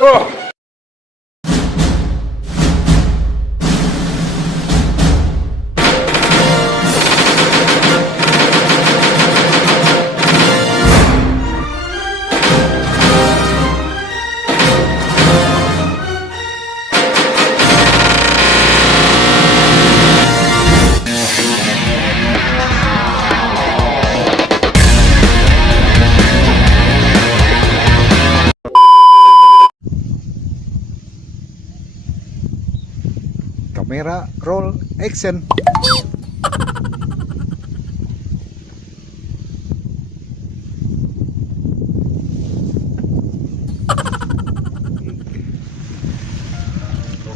Oh. Kamera roll action.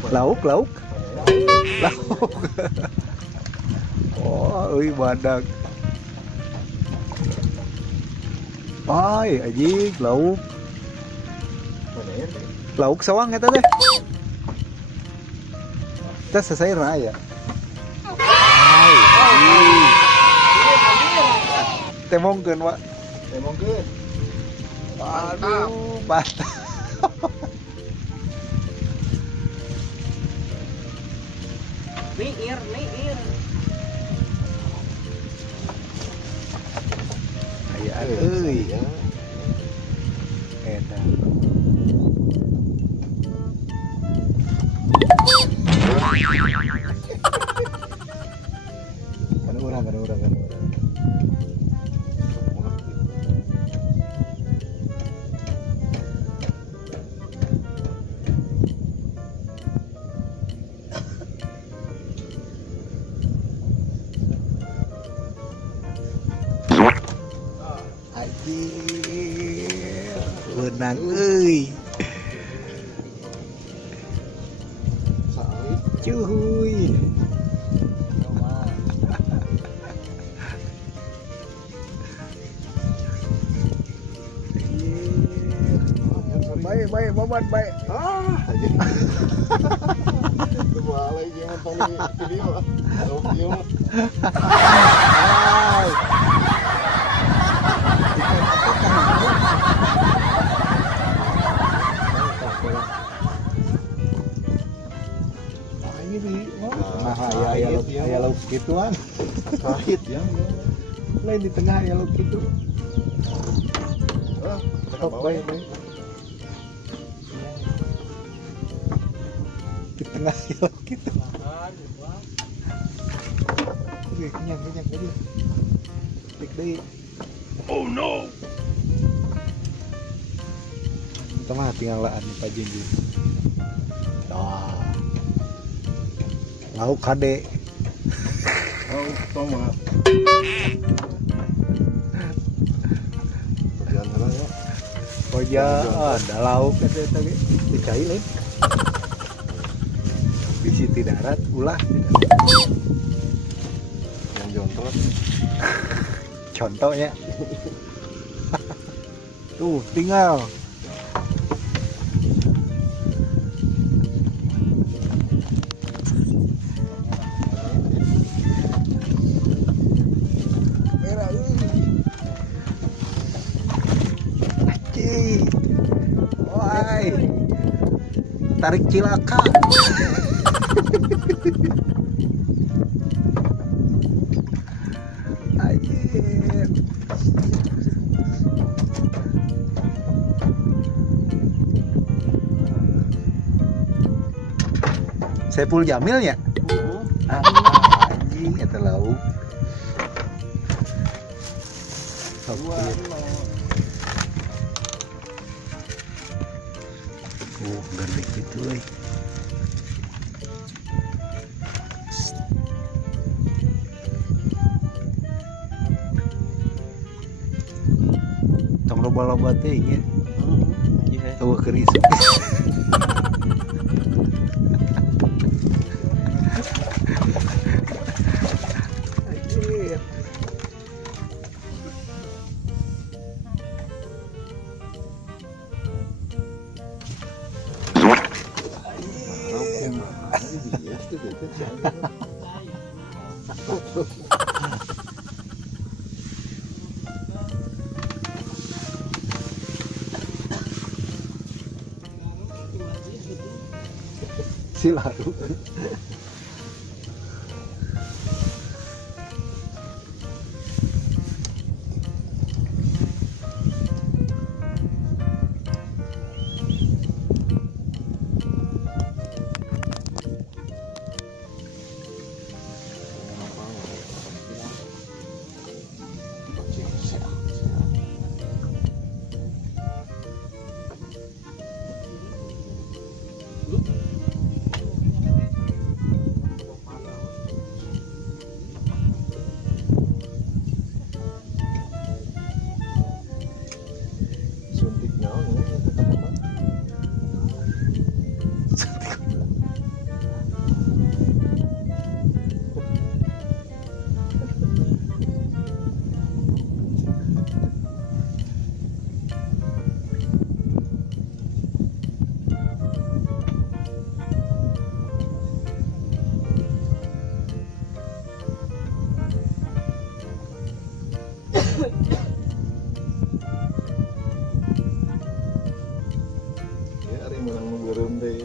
Lauk. Oh, euy badag. Ai, anjing lauk. Lauk sawang eta teh. Kita selesai raya. Temongkeun, Pak. Temongkeun. Aduh, mantap. Niir. Aya euy. Eta. Kan urang. Anjir, benang euy. Cuy. Baik, babat baik. Semua lagi yang tadi video. Video. Aya lauk gituan. Parid ya. Lain di tengah aya lauk gitu. Baik. Di tengah aya lauk gitu. Oke, kenyang tadi. Tik deui. Oh no. Kita mah tinggalaan Pak Jinji. Lauk kade. Oh, tomat. Perjalanan ya. Koja ada lauk eta tadi dicai lain. Bisi ti darat ulah tidak. Yang jontrot. Contohnya. Tuh, tinggal. Tarik cilaka. Anjir. Saiful Jamil ya? Anjing eta lauk. Gede gitu euy. Tong loba-loba teh nya. Tuh keur isuk. Silaru. Ya, hari menang menggerum deh.